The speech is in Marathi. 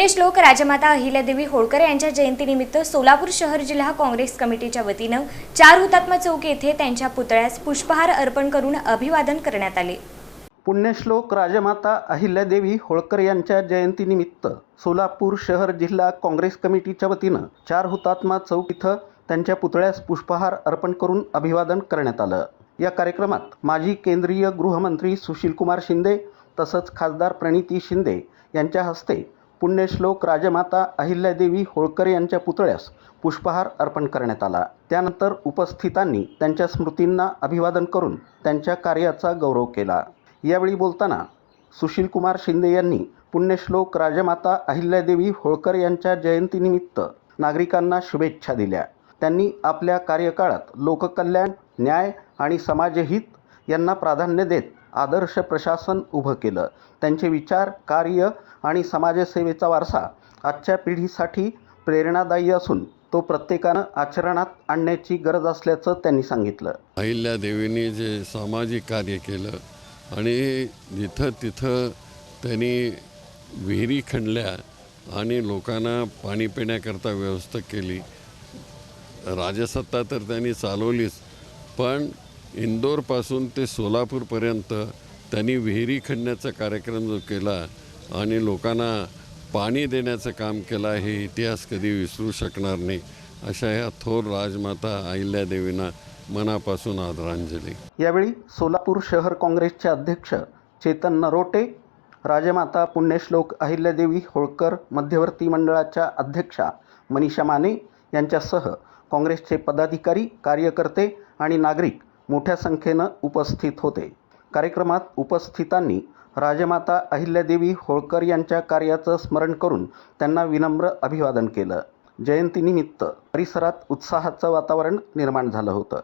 पुण्यश्लोक राजमाता अहिल्यादेवी होळकर यांच्या जयंतीनिमित्त सोलापूर शहर जिल्हा काँग्रेस कमिटीच्या वतीनं 4 हुतात्मा चौक येथे त्यांच्या पुतळ्यास पुष्पहार अर्पण करून अभिवादन करण्यात आले। पुण्यश्लोक राजमाता अहिल्यादेवी होळकर यांच्या जयंतीनिमित्त सोलापूर शहर जिल्हा काँग्रेस कमिटीच्या वतीनं 4 हुतात्मा चौक इथं त्यांच्या पुतळ्यास पुष्पहार अर्पण करून अभिवादन करण्यात आलं। या कार्यक्रमात माजी केंद्रीय गृहमंत्री सुशीलकुमार शिंदे तसंच खासदार प्रणिती शिंदे यांच्या हस्ते पुण्यश्लोक राजमाता अहिल्यादेवी होळकर यांच्या पुतळ्यास पुष्पहार अर्पण करण्यात आला। त्यानंतर उपस्थितांनी त्यांच्या स्मृतींना अभिवादन करून त्यांच्या कार्याचा गौरव केला। यावेळी बोलताना सुशीलकुमार शिंदे यांनी पुण्यश्लोक राजमाता अहिल्यादेवी होळकर यांच्या जयंतीनिमित्त नागरिकांना शुभेच्छा दिल्या। त्यांनी आपल्या कार्यकाळात लोककल्याण, न्याय आणि समाजहित यांना प्राधान्य देत आदर्श प्रशासन उभं केलं। त्यांचे विचार, कार्य आणि समाजसेवेचा वारसा आजच्या पिढीसाठी प्रेरणादायी असून तो प्रत्येकानं आचरणात आणण्याची गरज असल्याचं त्यांनी सांगितलं। अहिल्यादेवींनी जे सामाजिक कार्य केलं आणि जिथं तिथं त्यांनी विहिरी खणल्या आणि लोकांना पाणी पिण्याकरता व्यवस्था केली। राजसत्ता तर त्यांनी चालवलीच, पण इंदोरपासून ते सोलापूरपर्यंत त्यांनी विहिरी खणण्याचा कार्यक्रम जो केला आणि लोकांना पाणी देण्याचं काम केलं, हे इतिहास कधी विसरू शकणार नाही। अशा ह्या थोर राजमाता अहिल्यादेवींना मनापासून आदरांजली। यावेळी सोलापूर शहर काँग्रेसचे अध्यक्ष चेतन नरोटे, राजमाता पुण्यश्लोक अहिल्यादेवी होळकर मध्यवर्ती मंडळाच्या अध्यक्षा मनीषा माने यांच्यासह काँग्रेसचे पदाधिकारी, कार्यकर्ते आणि नागरिक मोठ्या संख्येनं उपस्थित होते। कार्यक्रमात उपस्थितांनी राजमाता अहिल्यादेवी होळकर यांच्या कार्याचं स्मरण करून त्यांना विनम्र अभिवादन केलं। जयंतीनिमित्त परिसरात उत्साहाचं वातावरण निर्माण झालं होतं।